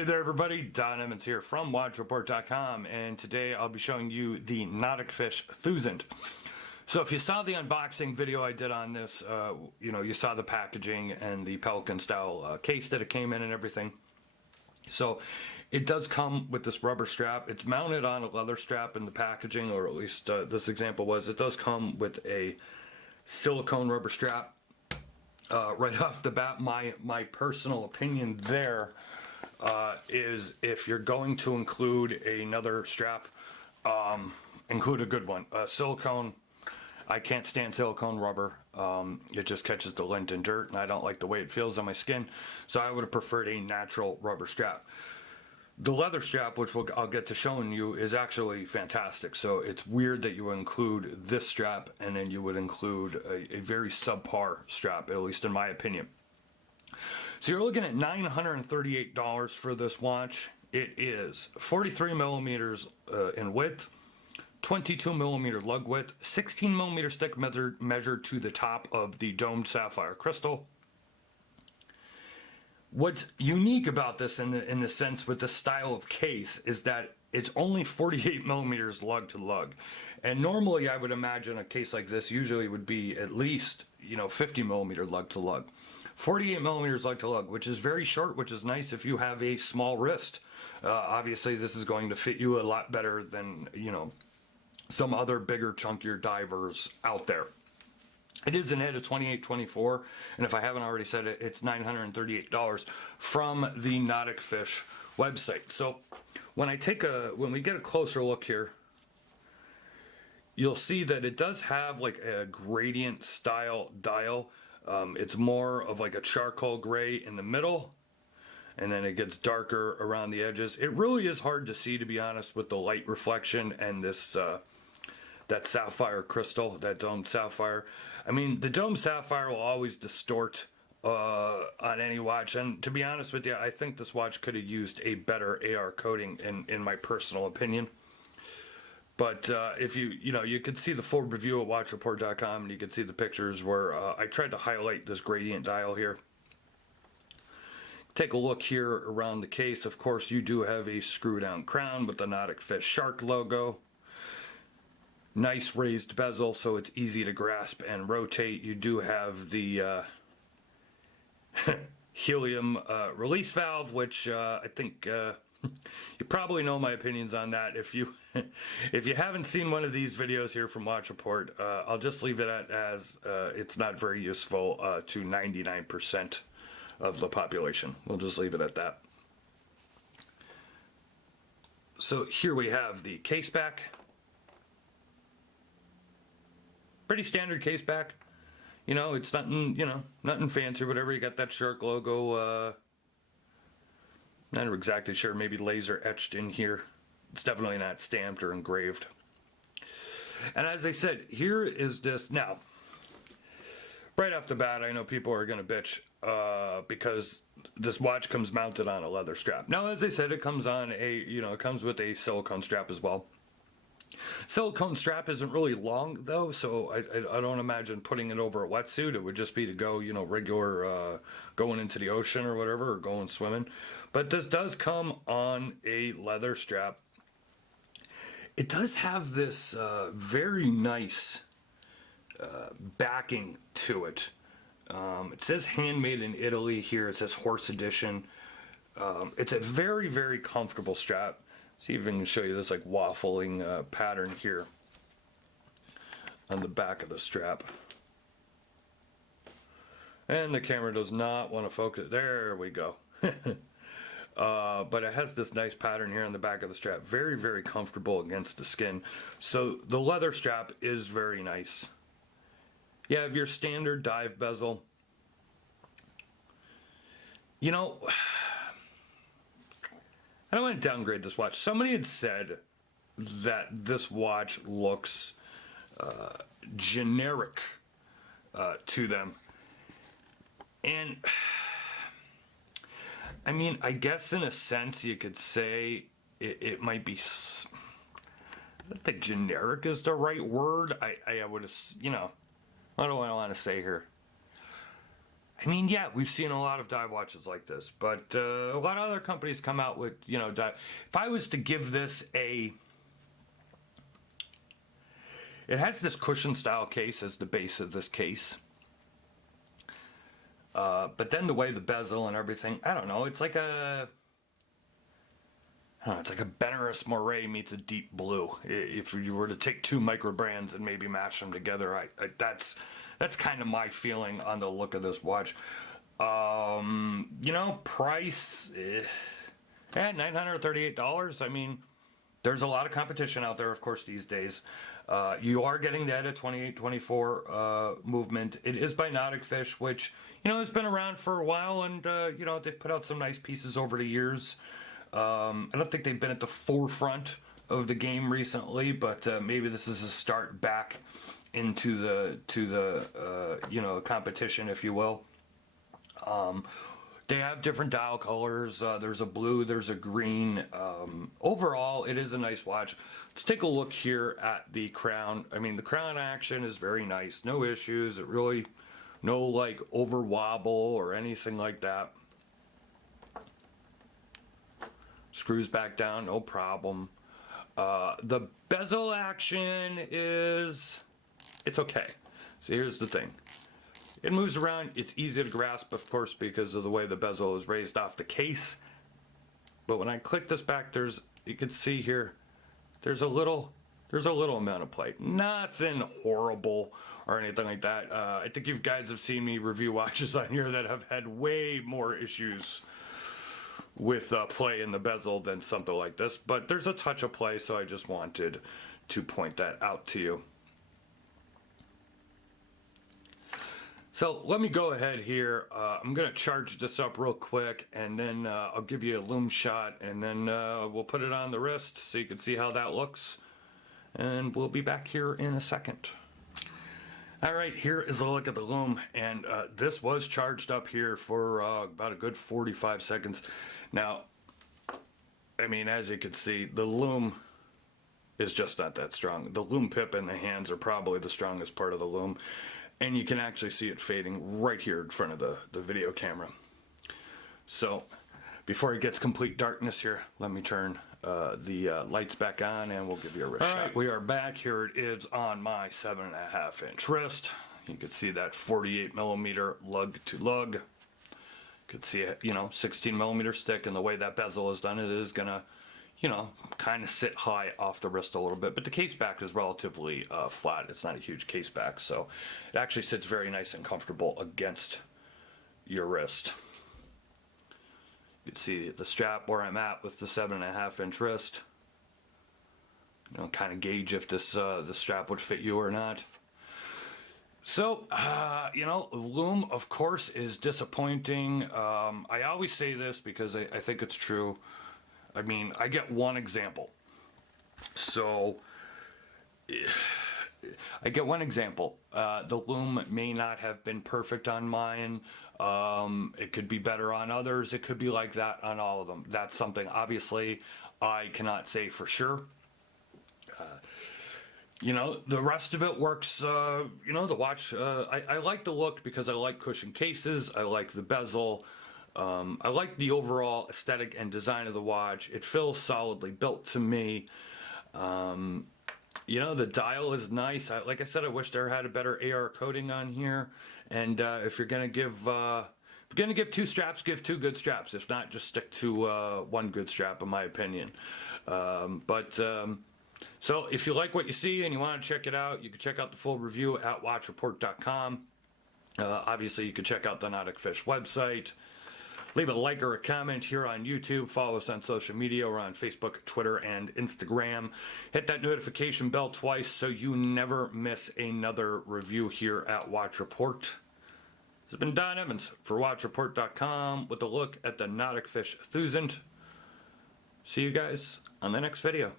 Hey there everybody, Don Emmons here from WatchReport.com, and today I'll be showing you the Nauticfish Thusunt. So if you saw the unboxing video I did on this, you saw the packaging and the Pelican style case that it came in and everything. So it does come with this rubber strap. It's mounted on a leather strap in the packaging, or at least this example was. It does come with a silicone rubber strap. Right off the bat, my personal opinion there is if you're going to include another strap, include a good one. Silicone, I can't stand silicone rubber. It just catches the lint and dirt, and I don't like the way it feels on my skin, so I would have preferred a natural rubber strap. The leather strap, which I'll get to showing you, is actually fantastic. So it's weird that you would include this strap and then you would include a very subpar strap, at least in my opinion. So you're looking at $938 for this watch. It is 43 millimeters in width, 22 millimeter lug width, 16 millimeter stick measured to the top of the domed sapphire crystal. What's unique about this in the sense with the style of case is that it's only 48 millimeters lug to lug. And normally I would imagine a case like this usually would be at least, 50 millimeter lug to lug. 48 millimeters lug to lug, which is very short, which is nice if you have a small wrist. Obviously this is going to fit you a lot better than, some other bigger, chunkier divers out there. It is an head of 28-24, and if I haven't already said it, it's $938 from the Nauticfish website. So when we get a closer look here, you'll see that it does have like a gradient style dial. It's more of like a charcoal gray in the middle, and then it gets darker around the edges. It really is hard to see, to be honest, with the light reflection and this that sapphire crystal, that domed sapphire. I mean, the domed sapphire will always distort on any watch, and to be honest with you, I think this watch could have used a better AR coating in my personal opinion. But if you could see the full review at WatchReport.com, and you could see the pictures where I tried to highlight this gradient dial here. Take a look here around the case. Of course, you do have a screw down crown with the Nauticfish shark logo. Nice raised bezel, so it's easy to grasp and rotate. You do have the helium release valve, which I think you probably know my opinions on that. If you haven't seen one of these videos here from Watch Report, I'll just leave it as it's not very useful to 99% of the population. We'll just leave it at that. So here we have the case back. Pretty standard case back. It's nothing, nothing fancy or whatever. You got that shark logo, not exactly sure, maybe laser etched in here. It's definitely not stamped or engraved. And as I said, here is this. Now, right off the bat, I know people are going to bitch because this watch comes mounted on a leather strap. Now, as I said, it comes on it comes with a silicone strap as well. Silicone strap isn't really long though, so I don't imagine putting it over a wetsuit. It would just be to go, regular going into the ocean or whatever, or going swimming. But this does come on a leather strap. It does have this very nice backing to it. It says handmade in Italy here. It says horse edition. It's a very, very comfortable strap. See if I can show you this like waffling pattern here on the back of the strap. And the camera does not want to focus. There we go. But it has this nice pattern here on the back of the strap. Very, very comfortable against the skin. So the leather strap is very nice. You have your standard dive bezel. I don't want to downgrade this watch. Somebody had said that this watch looks generic to them. And I mean, I guess in a sense you could say it might be, I don't think generic is the right word. I would have, what do I want to say here? I mean, yeah, we've seen a lot of dive watches like this, but a lot of other companies come out with, you know, dive. If I was to give this a, it has this cushion style case as the base of this case. But then the way the bezel and everything, I don't know, it's like a, it's like a Benares Moray meets a deep blue. If you were to take two micro brands and maybe match them together, that's kind of my feeling on the look of this watch. You know, price, at $938. I mean, there's a lot of competition out there, of course, these days. You are getting that at 28-24 movement. It is by Nauticfish, which, you know, has been around for a while, and you know, they've put out some nice pieces over the years. I don't think they've been at the forefront of the game recently, but maybe this is a start back into the you know, competition, if you will. They have different dial colors. There's a blue, there's a green. Overall, it is a nice watch. Let's take a look here at the crown. I mean, the crown action is very nice. No issues. It really, no like over wobble or anything like that. Screws back down, no problem. The bezel action is, it's okay. So here's the thing. It moves around, it's easy to grasp, of course, because of the way the bezel is raised off the case. But when I click this back, you can see here, there's a little amount of play. Nothing horrible or anything like that. I think you guys have seen me review watches on here that have had way more issues with play in the bezel than something like this. But there's a touch of play, so I just wanted to point that out to you. So let me go ahead here. I'm going to charge this up real quick, and then I'll give you a lume shot, and then we'll put it on the wrist so you can see how that looks. And we'll be back here in a second. All right, here is a look at the lume, and this was charged up here for about a good 45 seconds. Now, I mean, as you can see, the lume is just not that strong. The lume pip in the hands are probably the strongest part of the lume, and you can actually see it fading right here in front of the video camera. So, before it gets complete darkness here, let me turn the lights back on, and we'll give you a wrist shot. All right, we are back. Here it is on my 7.5 inch wrist. You can see that 48 millimeter lug to lug. You can see it, you know, 16 millimeter stick, and the way that bezel is done, it is gonna, you know, kind of sit high off the wrist a little bit, but the case back is relatively flat. It's not a huge case back, so it actually sits very nice and comfortable against your wrist. You can see the strap where I'm at with the 7.5 inch wrist. You know, kind of gauge if this the strap would fit you or not. So, you know, lume, of course, is disappointing. I always say this because I think it's true. I mean, I get one example. So, I get one example. The lume may not have been perfect on mine. It could be better on others. It could be like that on all of them. That's something, obviously, I cannot say for sure. You know, the rest of it works, you know, the watch, I like the look because I like cushion cases. I like the bezel. I like the overall aesthetic and design of the watch. It feels solidly built to me. You know, the dial is nice. Like I said, I wish there had a better AR coating on here. And if you're gonna give two straps, give two good straps. If not, just stick to one good strap, in my opinion. So if you like what you see and you want to check it out, you can check out the full review at watchreport.com. Obviously, you can check out the Nauticfish website. Leave a like or a comment here on YouTube. Follow us on social media. We're on Facebook, Twitter, and Instagram. Hit that notification bell twice so you never miss another review here at Watch Report. This has been Don Evans for watchreport.com with a look at the Nauticfish Thusunt. See you guys on the next video.